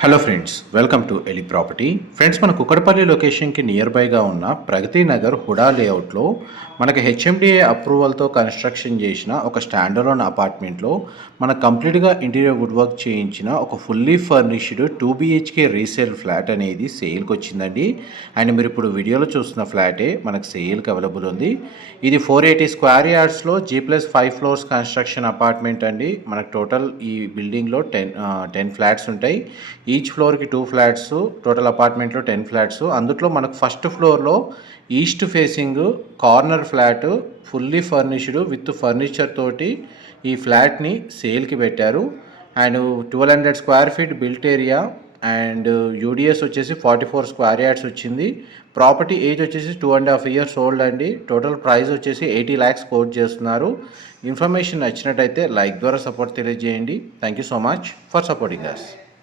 Hello friends, welcome to Eli property. Friends, మన కుక్కడపల్లి లొకేషన్కి near బైగా ఉన్న ప్రగతి నగర్ హుడా లేఅవుట్లో మనకి హెచ్ఎండిఏ అప్రూవల్తో కన్స్ట్రక్షన్ చేసిన ఒక స్టాండర్లోన్ అపార్ట్మెంట్లో మనకు కంప్లీట్గా ఇంటీరియర్ వుడ్ వర్క్ చేయించిన ఒక fully furnished 2 BHK resale flat అనేది సేల్కి వచ్చిందండి. అండ్ మీరు ఇప్పుడు వీడియోలో చూస్తున్న ఫ్లాటే మనకు సేల్కి అవైలబుల్ ఉంది. ఇది 480 స్క్వేర్ యార్డ్స్లో G+5 ఫ్లోర్స్ కన్స్ట్రక్షన్ అపార్ట్మెంట్ అండి. మనకు టోటల్ ఈ బిల్డింగ్లో 10 ఫ్లాట్స్ ఉంటాయి. ఈచ్ ఫ్లోర్కి 2 ఫ్లాట్స్, టోటల్ అపార్ట్మెంట్లో 10 ఫ్లాట్స్. అందులో మనకు ఫస్ట్ ఫ్లోర్లో east facing corner flat fully furnished with furniture తోటి ఈ ఫ్లాట్ని సేల్కి పెట్టారు. And 1200 square feet built area and UDS వచ్చేసి 44 స్క్వేర్ యార్డ్స్ వచ్చింది. ప్రాపర్టీ ఏజ్ వచ్చేసి 2.5 years ఓల్డ్ అండి. టోటల్ ప్రైస్ వచ్చేసి 80 lakhs కోట్ చేస్తున్నారు. ఇన్ఫర్మేషన్ నచ్చినట్టయితే లైక్ ద్వారా సపోర్ట్ తెలియజేయండి. Thank you so much for supporting us.